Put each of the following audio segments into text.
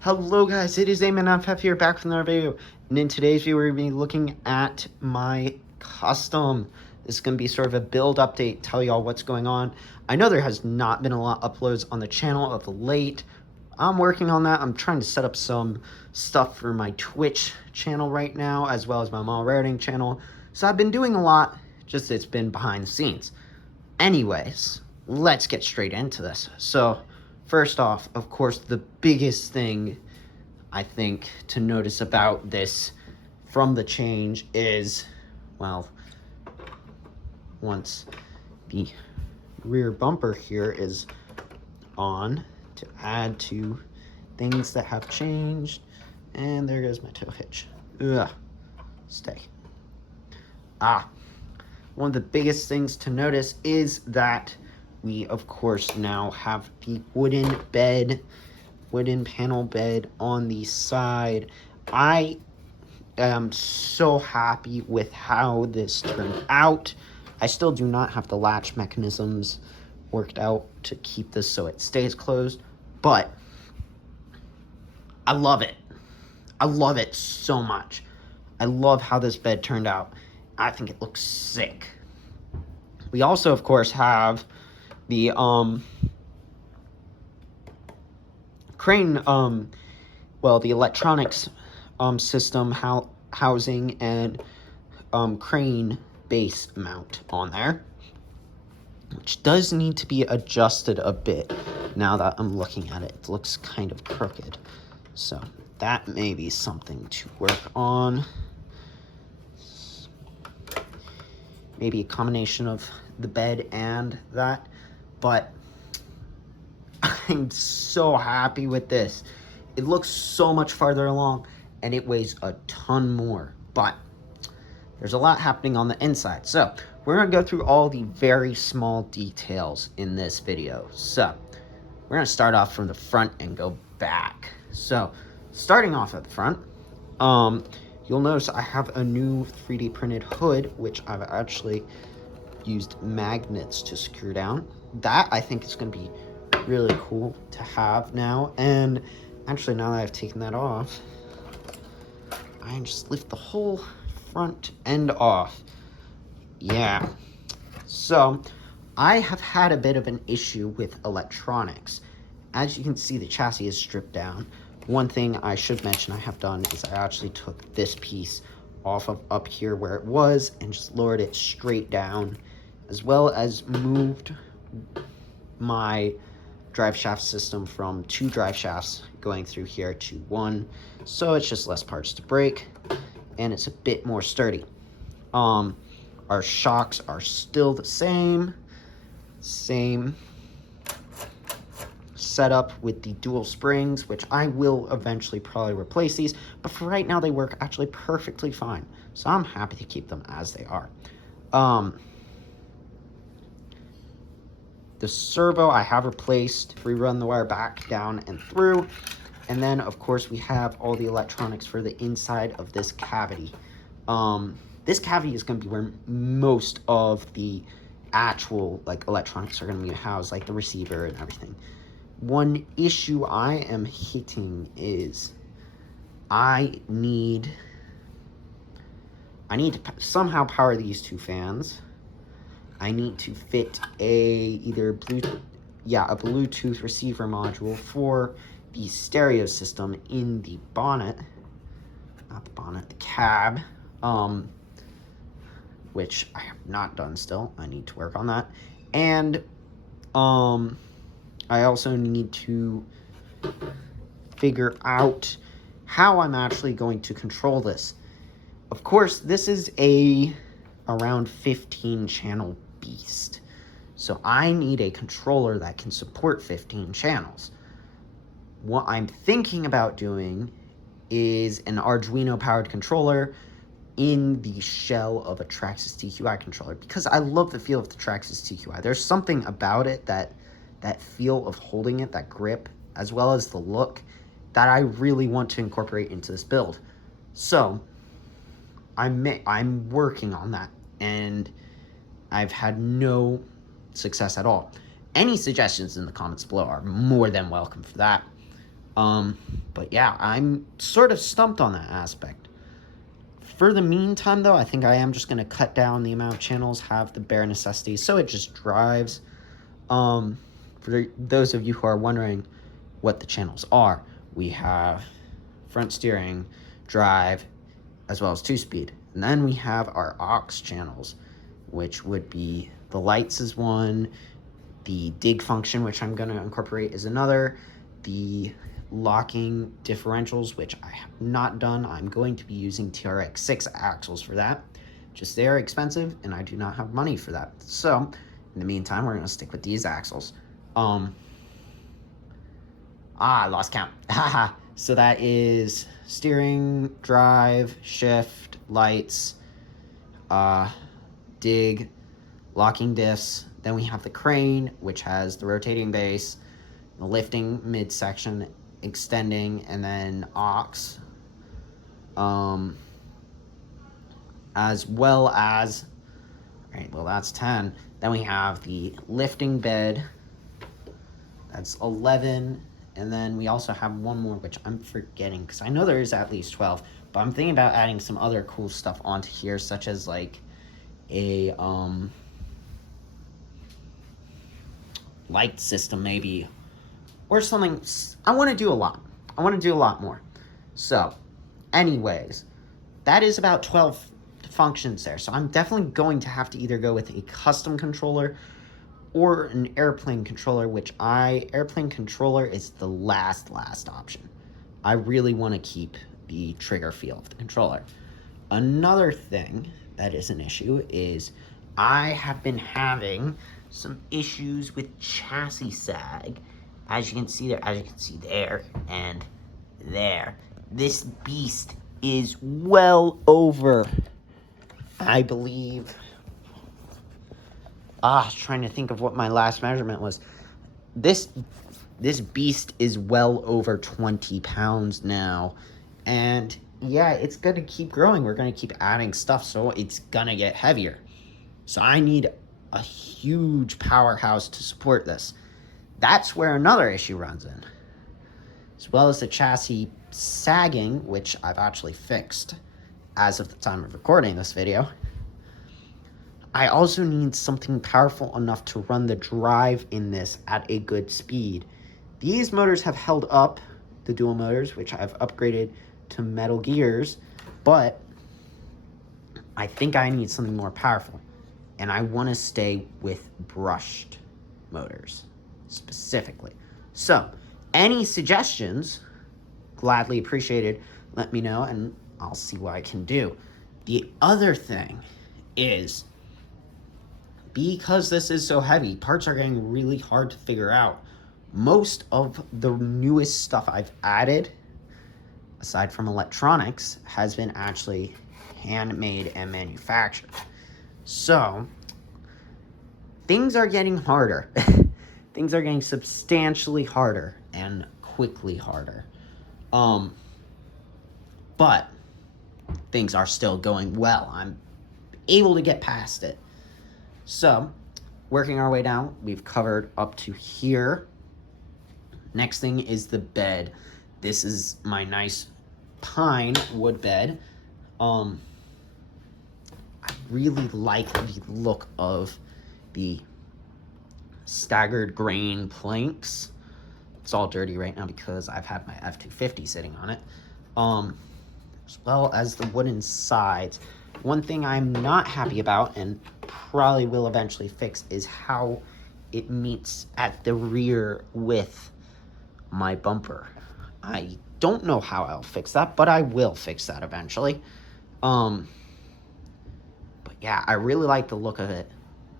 Hello guys, it is AmanFF here, back from another video, and in today's video we're going to be looking at my custom. This is going to be sort of a build update, tell y'all what's going on. I know there has not been a lot of uploads on the channel of late. I'm working on that. I'm trying to set up some stuff for my Twitch channel right now, as well as my mall routing channel. So I've been doing a lot, just it's been behind the scenes. Anyways, let's get straight into this. So first off, of course, the biggest thing I think to notice about this from the change is, well, once the rear bumper here is on, to add to things that have changed, and there goes my tow hitch. Ugh, stay. One of the biggest things to notice is that we, of course, now have the wooden panel bed on the side. I am so happy with how this turned out. I still do not have the latch mechanisms worked out to keep this so it stays closed, but I love it. I love it so much. I love how this bed turned out. I think it looks sick. We also, of course, have the crane, the electronics system housing and crane base mount on there, which does need to be adjusted a bit. Now that I'm looking at it, it looks kind of crooked, so that may be something to work on. Maybe a combination of the bed and that, but I'm so happy with this. It looks so much farther along, and it weighs a ton more, but there's a lot happening on the inside. So we're gonna go through all the very small details in this video. So we're gonna start off from the front and go back. So starting off at the front, you'll notice I have a new 3D printed hood, which I've actually used magnets to screw down. That I think is going to be really cool to have now. And actually, now that I've taken that off, I can just lift the whole front end off. Yeah. So I have had a bit of an issue with electronics. As you can see, the chassis is stripped down. One thing I should mention I have done is I actually took this piece off of up here where it was and just lowered it straight down, as well as moved my drive shaft system from 2 drive shafts going through here to 1, so it's just less parts to break and it's a bit more sturdy. Our shocks are still the same setup with the dual springs, which I will eventually probably replace these, but for right now they work actually perfectly fine, so I'm happy to keep them as they are. The servo I have replaced, rerun the wire back, down, and through, and then of course we have all the electronics for the inside of this cavity. This cavity is going to be where most of the actual electronics are going to be housed, like the receiver and everything. One issue I am hitting is I need to somehow power these 2 fans. I need to fit a Bluetooth receiver module for the stereo system in the bonnet, the cab, which I have not done still. I need to work on that. And I also need to figure out how I'm actually going to control this. Of course, this is around 15 channel beast, so I need a controller that can support 15 channels. What I'm thinking about doing is an Arduino powered controller in the shell of a Traxxas TQI controller, because I love the feel of the Traxxas TQI. There's something about it, that feel of holding it, that grip, as well as the look, that I really want to incorporate into this build. So I'm working on that, and I've had no success at all. Any suggestions in the comments below are more than welcome for that. But yeah, I'm sort of stumped on that aspect. For the meantime, though, I think I am just going to cut down the amount of channels, have the bare necessities, so it just drives. For those of you who are wondering what the channels are, we have front steering, drive, as well as 2-speed. And then we have our aux channels, which would be the lights is one, the dig function, which I'm going to incorporate, is another, the locking differentials, which I have not done. I'm going to be using TRX6 axles for that. Just they are expensive, and I do not have money for that. So, in the meantime, we're going to stick with these axles. I lost count. Haha. So that is steering, drive, shift, lights, dig, locking diffs. Then we have the crane, which has the rotating base, the lifting midsection, extending, and then aux. As well as, all right, well, that's 10. Then we have the lifting bed. That's 11. And then we also have one more, which I'm forgetting, because I know there is at least 12. But I'm thinking about adding some other cool stuff onto here, such as, like, a light system, maybe. Or something. I want to do a lot. I want to do a lot more. So, anyways, that is about 12 functions there. So I'm definitely going to have to either go with a custom controller or an airplane controller, which airplane controller is the last option. I really want to keep the trigger feel of the controller. Another thing that is an issue is I have been having some issues with chassis sag. As you can see there, and there. This beast is well over, I believe, I was trying to think of what my last measurement was. This beast is well over 20 pounds now. And yeah, it's going to keep growing. We're going to keep adding stuff, so it's going to get heavier. So I need a huge powerhouse to support this. That's where another issue runs in. As well as the chassis sagging, which I've actually fixed as of the time of recording this video. I also need something powerful enough to run the drive in this at a good speed. These motors have held up, the dual motors, which I've upgraded to metal gears, but I think I need something more powerful. And I want to stay with brushed motors, specifically. So, any suggestions, gladly appreciated, let me know, and I'll see what I can do. The other thing is, because this is so heavy, parts are getting really hard to figure out. Most of the newest stuff I've added, aside from electronics, has been actually handmade and manufactured. So, things are getting harder. Things are getting substantially harder and quickly harder. But things are still going well. I'm able to get past it. So, working our way down, we've covered up to here. Next thing is the bed. This is my nice pine wood bed. I really like the look of the staggered grain planks. It's all dirty right now because I've had my F-250 sitting on it. As well as the wooden sides. One thing I'm not happy about, and probably will eventually fix, is how it meets at the rear with my bumper. I don't know how I'll fix that, but I will fix that eventually. But yeah, I really like the look of it.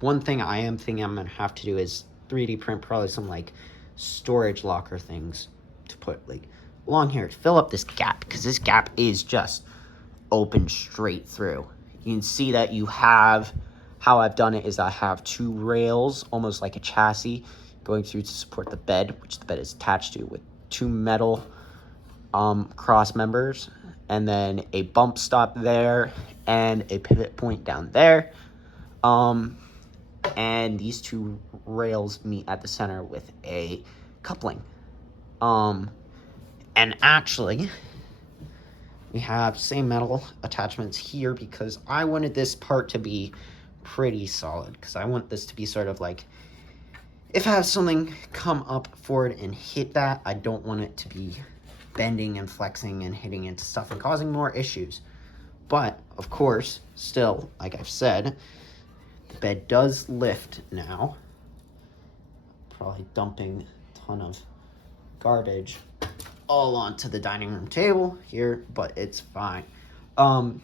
One thing I am thinking I'm gonna have to do is 3D print probably some like storage locker things to put like along here to fill up this gap, because this gap is just open straight through. You can see that you have, how I've done it is I have two rails, almost like a chassis, going through to support the bed, which the bed is attached to, with two metal cross members, and then a bump stop there, and a pivot point down there. And these two rails meet at the center with a coupling. And actually, we have same metal attachments here because I wanted this part to be pretty solid, because I want this to be sort of like, if I have something come up forward and hit that, I don't want it to be bending and flexing and hitting into stuff and causing more issues. But, of course, still, like I've said, the bed does lift now. Probably dumping a ton of garbage all onto the dining room table here, but it's fine. And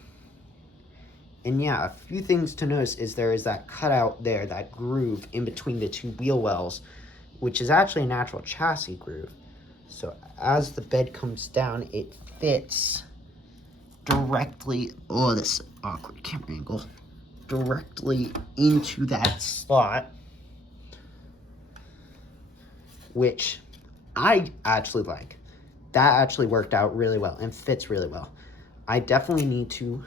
yeah, a few things to notice is there is that cutout there, that groove in between the two wheel wells, which is actually a natural chassis groove. So as the bed comes down, it fits directly, oh, this awkward camera angle, directly into that slot, which I actually like. That actually worked out really well and fits really well. I definitely need to,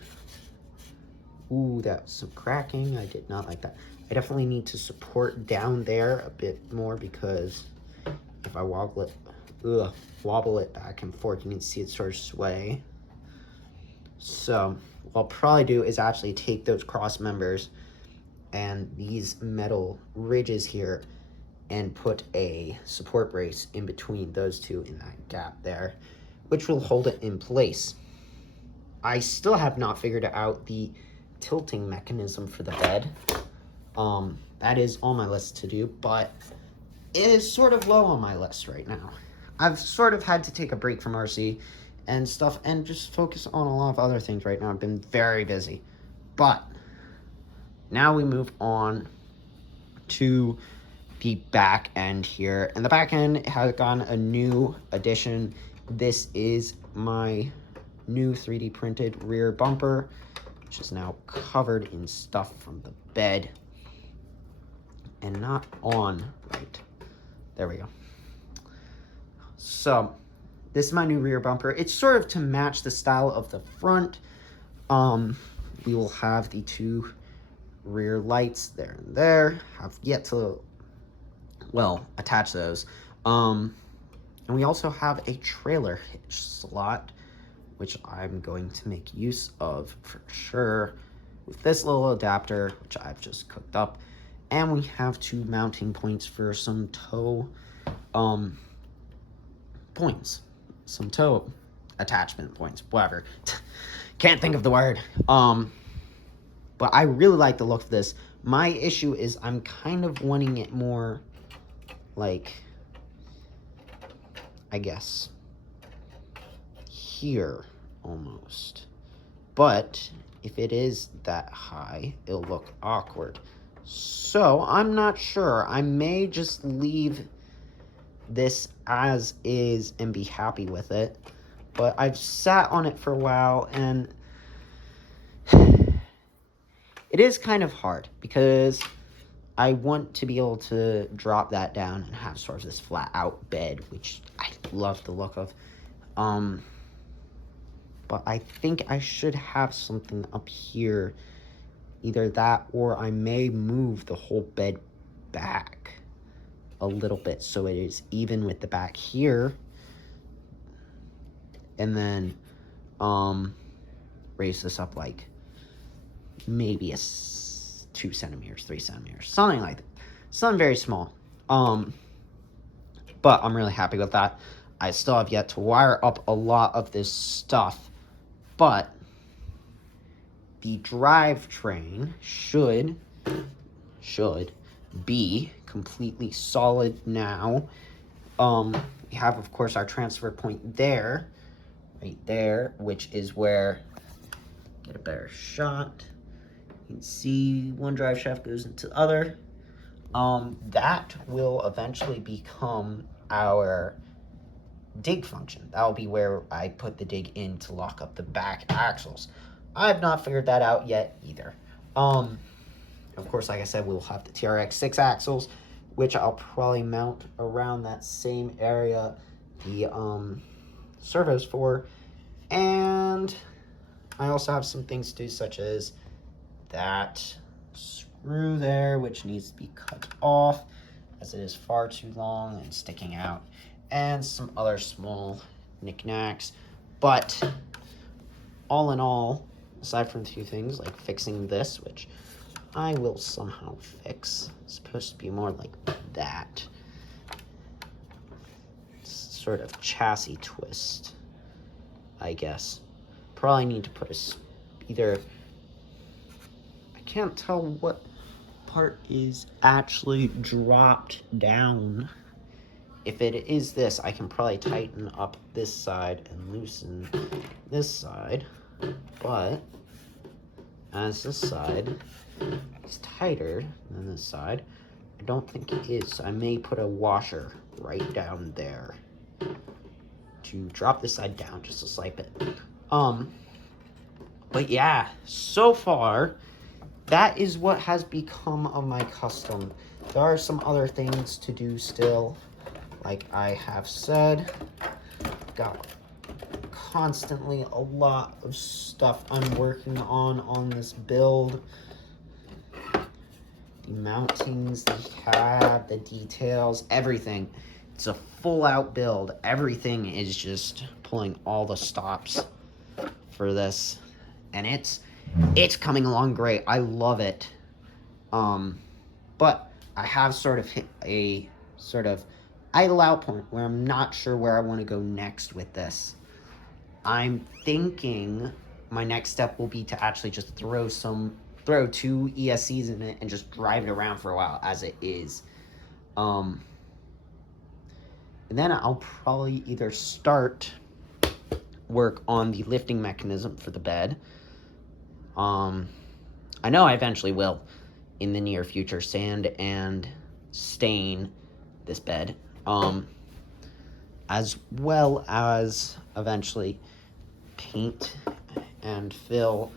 ooh, that's some cracking. I did not like that. I definitely need to support down there a bit more, because if I wobble it back and forth, you can see it sort of sway. So what I'll probably do is actually take those cross members and these metal ridges here and put a support brace in between those two in that gap there, which will hold it in place. I still have not figured out the tilting mechanism for the bed. That is on my list to do, but it is sort of low on my list right now. I've sort of had to take a break from RC and stuff and just focus on a lot of other things right now. I've been very busy. But now we move on to the back end here. And the back end has gotten a new addition. This is my new 3D printed rear bumper, which is now covered in stuff from the bed and not on right. There we go. So this is my new rear bumper. It's sort of to match the style of the front. We will have the two rear lights there and there. Have yet to, well, attach those. And we also have a trailer hitch slot, which I'm going to make use of for sure with this little adapter, which I've just cooked up. And we have two mounting points for some toe points, some toe attachment points, whatever. Can't think of the word. But I really like the look of this. My issue is I'm kind of wanting it more like, I guess, here almost. But if it is that high, it'll look awkward. So I'm not sure. I may just leave this as is and be happy with it. But I've sat on it for a while, and it is kind of hard because I want to be able to drop that down and have sort of this flat out bed, which I love the look of. But I think I should have something up here. Either that, or I may move the whole bed back a little bit so it is even with the back here. And then raise this up like maybe 2 centimeters, 3 centimeters, something like that. Something very small. But I'm really happy with that. I still have yet to wire up a lot of this stuff, but the drivetrain should be completely solid now. We have, of course, our transfer point there, right there, which is where, get a better shot. You can see one drive shaft goes into the other. That will eventually become our dig function. That will be where I put the dig in to lock up the back axles. I've not figured that out yet either. Of course, like I said, we'll have the TRX 6 axles, which I'll probably mount around that same area the servos for. And I also have some things to do, such as that screw there, which needs to be cut off as it is far too long and sticking out, and some other small knickknacks. But all in all, aside from a few things like fixing this, which I will somehow fix, it's supposed to be more like that. It's sort of chassis twist, I guess. Probably need to put either, I can't tell what part is actually dropped down. If it is this, I can probably tighten up this side and loosen this side, but as this side is tighter than this side, I don't think it is, so I may put a washer right down there to drop this side down just to slight bit. But yeah, so far, that is what has become of my custom. There are some other things to do still. Like I have said, got constantly a lot of stuff I'm working on this build. The mountings, the cab, the details, everything. It's a full out build. Everything is just pulling all the stops for this. And it's coming along great. I love it. But I have sort of hit a sort of idle out point where I'm not sure where I want to go next with this. I'm thinking my next step will be to actually just throw 2 ESCs in it and just drive it around for a while as it is. And then I'll probably either start work on the lifting mechanism for the bed. I know I eventually will in the near future sand and stain this bed. As well as eventually paint and fill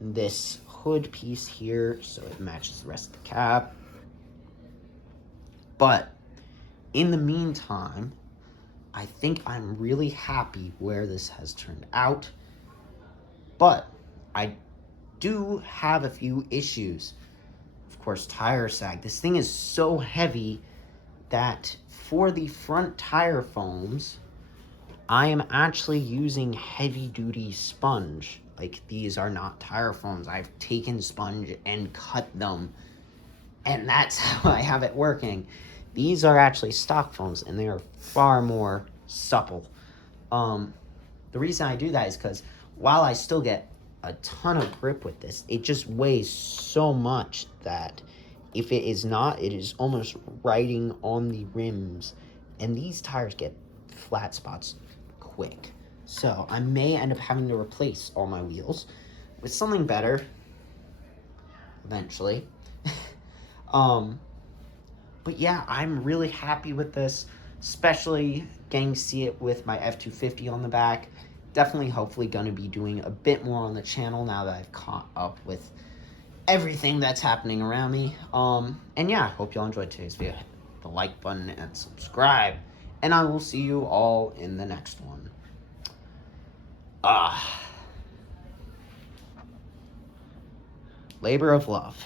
this hood piece here so it matches the rest of the cab. But in the meantime, I think I'm really happy where this has turned out. But I do have a few issues. Of course, tire sag. This thing is so heavy that for the front tire foams, I am actually using heavy-duty sponge. Like, these are not tire foams. I've taken sponge and cut them, and that's how I have it working. These are actually stock foams, and they are far more supple. The reason I do that is because while I still get a ton of grip with this, it just weighs so much that if it is not, it is almost riding on the rims, and these tires get flat spots quick. So I may end up having to replace all my wheels with something better eventually. But yeah, I'm really happy with this, especially getting to see it with my F250 on the back. Definitely, hopefully, going to be doing a bit more on the channel now that I've caught up with everything that's happening around me. And yeah, hope y'all enjoyed today's video. Hit the like button and subscribe. And I will see you all in the next one. Labor of love.